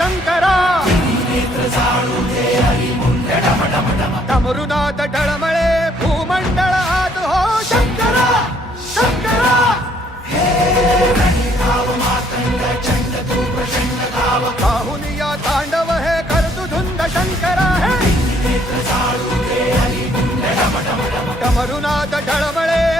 शंकरा डमरुनाथ डळमळे भूमंडळ आत हो शंकरा शंकरा काहून या तांडव हे करतु धुंद शंकरा हे डमरुनाथ डळमळे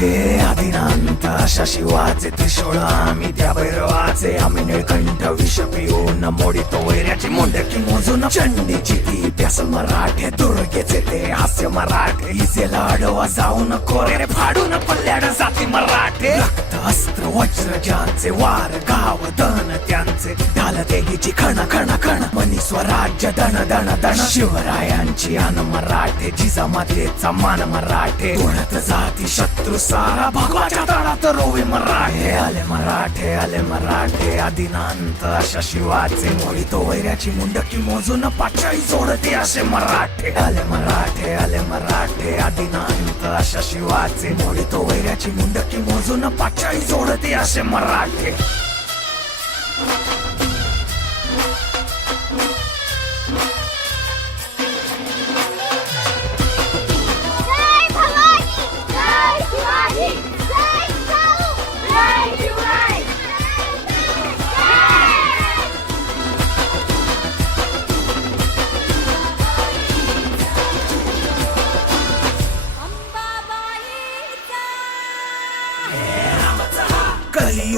हे आदिनांत अशा शिवाचे त्रिशूळ आम्ही त्या भैरवाचे आम्ही निळकंठ विष पिऊन मोडितो वैऱ्याची मुंडकी मोजून चंडीची ती प्यासल मराठे दुर्गेचे ते हास्य मराठे. इसे लाडवा जाऊन कोरे फाडून पल्ल्याड जाती मराठे. रक्त अस्त्र वज्र ज्यांचे वार गाव दन त्यांचे. ढाल देगीची खण खण स्वराज्य दण दण दण शिवरायांची अन मराठे जिजामातेचा मान मराठे. कोणत जाती शत्रू सारा भगवाच्या तळात रोवे मराठे. आले मराठे आले मराठे. आदिनांत अशा शिवाचे मोडितो वैऱ्याची मुंडकी मोजून पाचाई जोडते असे मराठे. आले मराठे आले मराठे. आदिनांत अशा शिवाचे मोडितो वैऱ्याची मुंडकी मोजून पाचाई जोडते असे मराठे.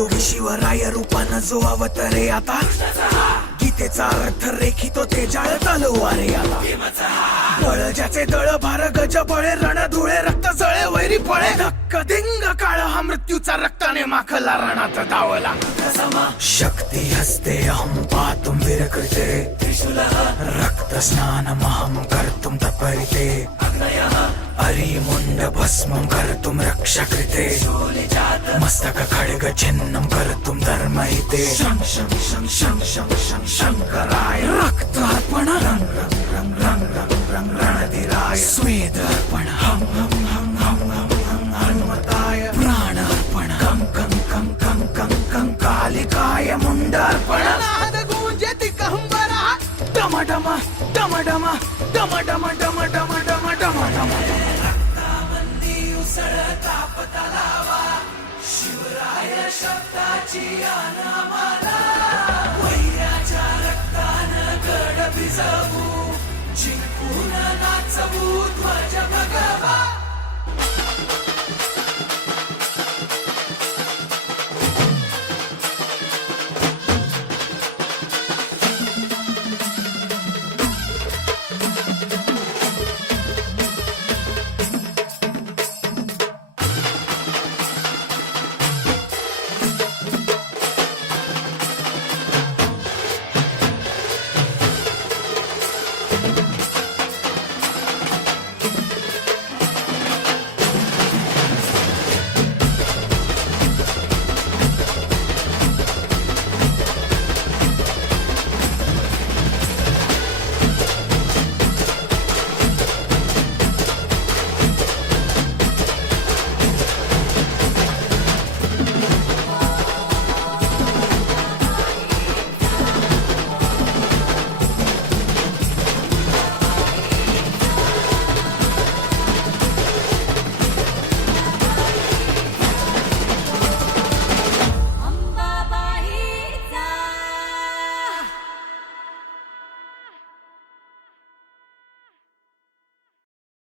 योगी शिवराय रूपानं जो अवतरे आता. गीतेचा अर्थ रेखितो ते जाळ तलवारे आला बळ ज्याचे दळ भार गज बळे रण धुळे रक्त जळे वैरी पळे धक्क दिंग काळ हा मृत्यूचा रक्ताने माखला रणात धावला. शक्ती हस्ते अहम पातुम विरकृते. रक्त स्नान महं कर्तुम तपरिते అరిముండ భస్మం కరుతుం రక్ష కృతే మస్తక ఖడ్గ చిహ్నం కరుతుం ధర్మైతే శంకరాయ రక్తార్పణ రంగ రంగ రంగ రంగ రణధిరాయ స్వేదార్పణ హం హం హం హం హం హం హనుమతాయ ప్రాణార్పణ కం కం కం కం కం కం కాళికాయ ముండార్పణ डम डम डम डम डम डम डम डम डम डम डम शिवराय शब्दाची अनामाला